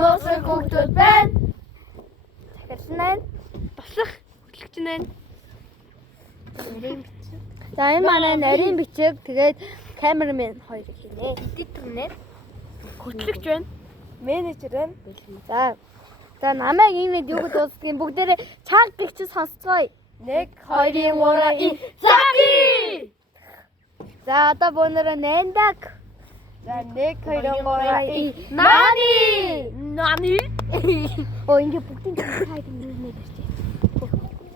ноосоо хүүхдүүд байна. Захирлан байна. Бослох хөтлөгч байна. За энэ манай нарийн бичиг тэгээд камерамен хоёр хийнэ. Эдитер нэ. Хөтлөгч байна. Менежер байна. За намайг ингээд юу гэж дуусгын бүгдээрээ чанга гихч сонсцгоё. 1 2 3 Заки. За одоо бөөнөрөө нэндаг. За 1 2 3 Нани. Оо ингээд бүгдийн цаайд нэрнэ гэж.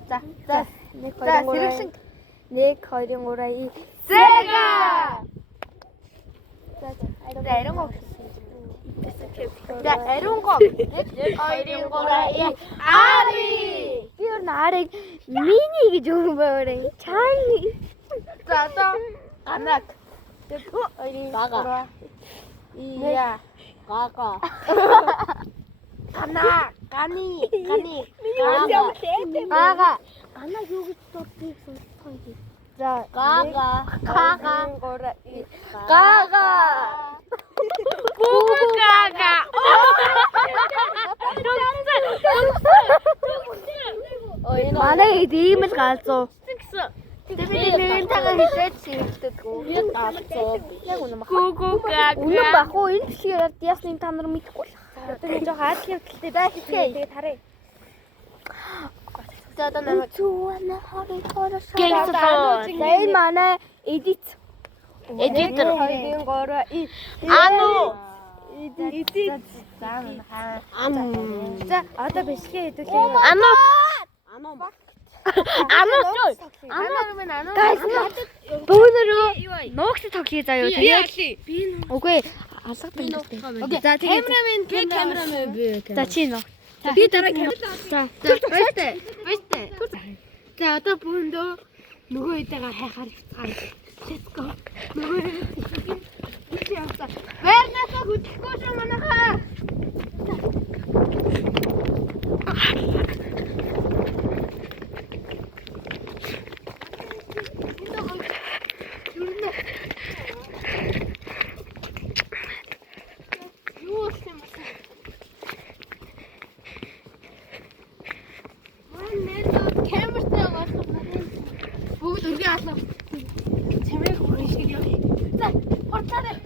За 1 2 3 1 2 3 Сега. За ариун За ариунго. 1 2 3 Ари. би өөр нарыг мини гэж өгөн байвараа. Чай. За одоо ганаг. Гага. Ия. Гага. Гана. Гани. Гага. Ана юу гэж дуудгийг сонсгоё. За Гага. Гага. Бугага. Манай ийм л галзуу. Тэгсэн. Тагаа хизээд шивдэг. Би галзуу. Яг үнэн бах. Бугага. Үнэн бах уу? Энэ тэгэхээр ясны та нар мэдэхгүй л. Одоо нэг жоо хаалт хэлтэй даа хэлээ. Тэгээд харъя. За одоо намайг зүүн хорыг хоорош. Гэнцлоо. За энэ манай эдит. Эдитер. 2 3 Ану. Эдит. За хаа. Ам. За одоо бишгээ хэдүүлээ. Ану. Ану. Ану. Гайс. Бөөнөрөө нуугч тоглоё заяа. Тэгээд Би үгүй алгадаг юм байна. Окей. За тэгээд камерамен би. за чи нуу. Би дараа камера. За. Бэстэ. За одоо бүхэндөө нөгөө хэдэгээ хайхаар цаая. Let's go. Нөгөө чи явса. Вернасаа хөтлөхгүй шүү манайхаа. Бүгд өргөө алга. Чамайг хүрэн шиг яа. За, хурцаарай.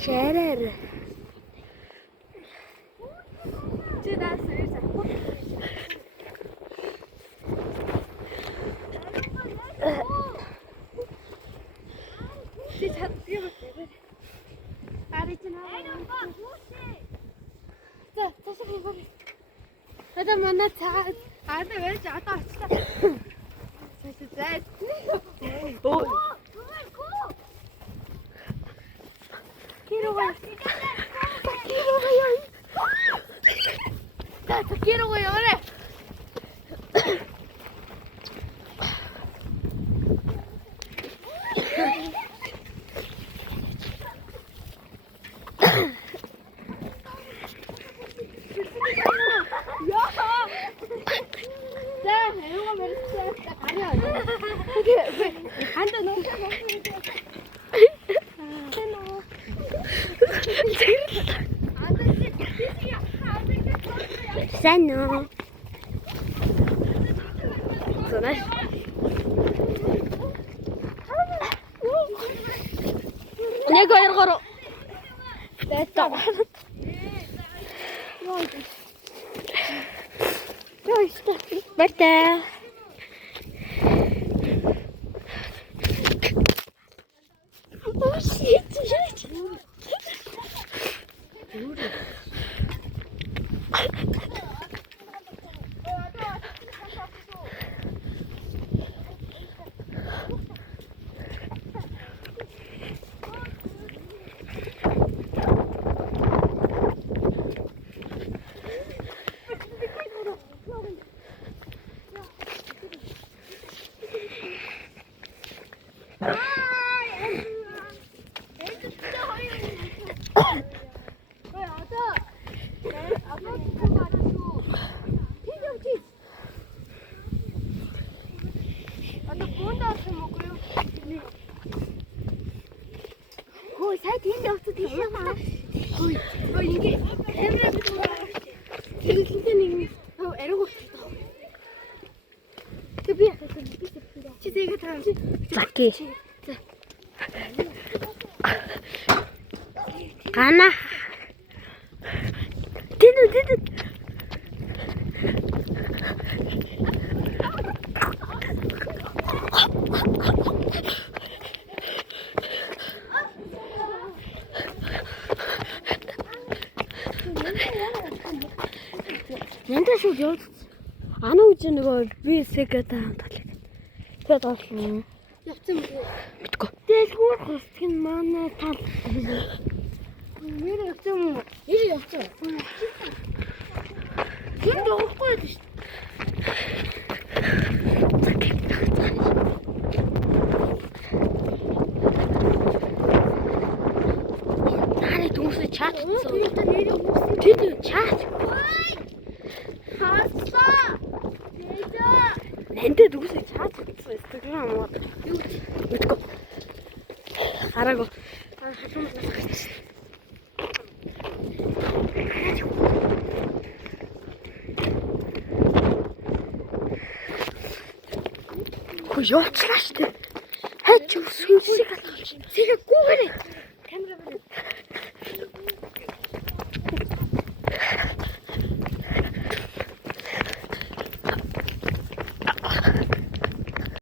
Чарэр. Одоо манай цаа одоо байж одоо очлаа. Оо. Кирого яваарай. За аюугаа мэрэгчээ гараа. Ханда нуух. Сайн уу? Зураг. Нэг хоёр гурав. Бэтаа. Бэтаа. Oh shit. Ой, сая тэнд явцад тийшээ хаа. Ой, ингэ камераа тэгэлэнтэй нэг ариу болчихсон. Тэг би чи тэгээ таа. Заки. Гана. Тэнд. Нэнтэ шүү яа. Ана үгүй нөгөө би секэт хамтлаа. Тэгээд олсон. Явцсан мөн. Битгүй. Дэлгүүр хосгийн манай тал. Нэр явцсан мөн. Нэр явцсан. Тэнд уухгүй байдаг шүү. Наари дүнсээ чат. Тэнд Чат. хааслаа. Нэнтэ дүнсээ чат. Instagram мод. Битгүй. Хараагүй. Хөөе явчлаа штэ. Хаач юу сүнсийг алгаж. Сэгэ гүүгээрээ.